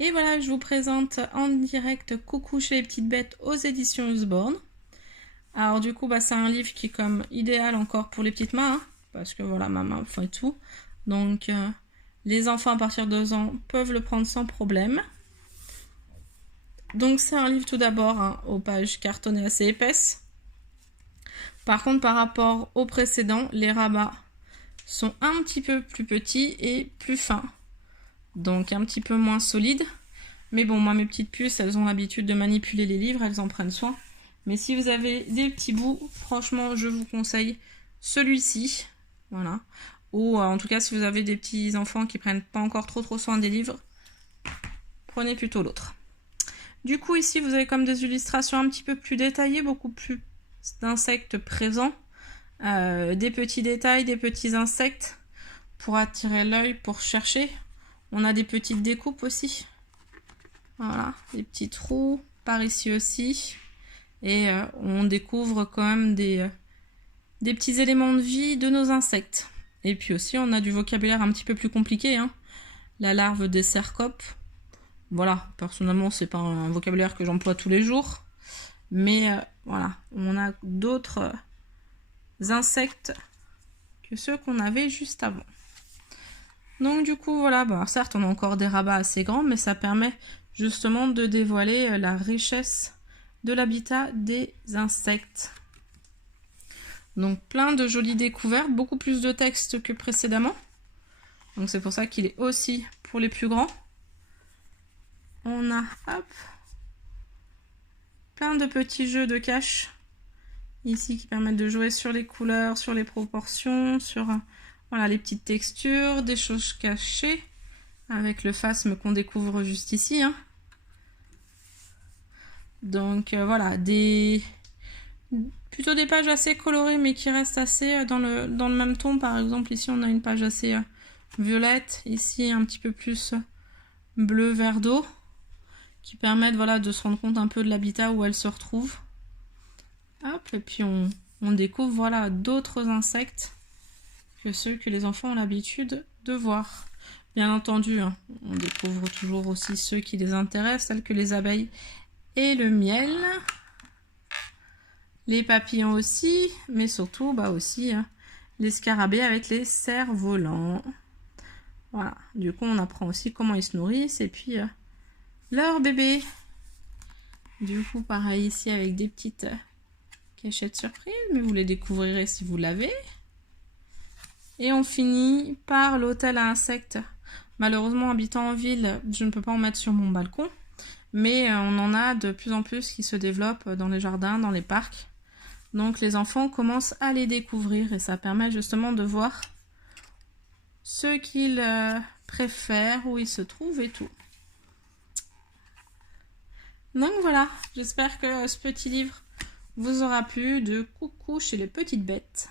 Et voilà, je vous présente en direct Coucou chez les petites bêtes aux éditions Usborne. Alors du coup, c'est un livre qui est comme idéal encore pour les petites mains, hein, parce que voilà, ma main fait tout. Donc les enfants à partir de 2 ans peuvent le prendre sans problème. Donc c'est un livre tout d'abord hein, aux pages cartonnées assez épaisses. Par contre, par rapport au précédent, les rabats sont un petit peu plus petits et plus fins. Donc un petit peu moins solides. Mais bon, moi mes petites puces, elles ont l'habitude de manipuler les livres, elles en prennent soin. Mais si vous avez des petits bouts, franchement, je vous conseille celui-ci. Voilà. Ou en tout cas, si vous avez des petits enfants qui prennent pas encore trop soin des livres, prenez plutôt l'autre. Du coup, ici, vous avez comme des illustrations un petit peu plus détaillées, beaucoup plus d'insectes présents. Des petits détails, des petits insectes pour attirer l'œil, pour chercher. On a des petites découpes aussi. Voilà, des petits trous par ici aussi. Et on découvre quand même des petits éléments de vie de nos insectes. Et puis aussi, on a du vocabulaire un petit peu plus compliqué. Hein. La larve des cercopes. Voilà, personnellement, c'est pas un vocabulaire que j'emploie tous les jours. Mais voilà, on a d'autres insectes que ceux qu'on avait juste avant. Donc du coup, voilà, certes, on a encore des rabats assez grands, mais ça permet justement de dévoiler la richesse de l'habitat des insectes. Donc plein de jolies découvertes, beaucoup plus de texte que précédemment. Donc c'est pour ça qu'il est aussi pour les plus grands. On a plein de petits jeux de cache ici qui permettent de jouer sur les couleurs, sur les proportions, sur voilà, les petites textures, des choses cachées avec le phasme qu'on découvre juste ici. Hein. Donc voilà, plutôt des pages assez colorées mais qui restent assez dans le même ton. Par exemple ici on a une page assez violette, ici un petit peu plus bleu vert d'eau, qui permettent voilà, de se rendre compte un peu de l'habitat où elle se retrouve. Hop, et puis on découvre voilà, d'autres insectes que ceux que les enfants ont l'habitude de voir. Bien entendu, hein, on découvre toujours aussi ceux qui les intéressent, tels que les abeilles et le miel. Les papillons aussi, mais surtout aussi les scarabées avec les cerfs-volants. Voilà, du coup on apprend aussi comment ils se nourrissent et puis leur bébé. Du coup pareil ici avec des petites cachettes surprises, mais vous les découvrirez si vous l'avez. Et on finit par l'hôtel à insectes. Malheureusement, habitant en ville, je ne peux pas en mettre sur mon balcon, mais on en a de plus en plus qui se développent dans les jardins, dans les parcs. Donc les enfants commencent à les découvrir et ça permet justement de voir ce qu'ils préfèrent, où ils se trouvent et tout. Donc voilà, j'espère que ce petit livre vous aura plu de Coucou chez les petites bêtes.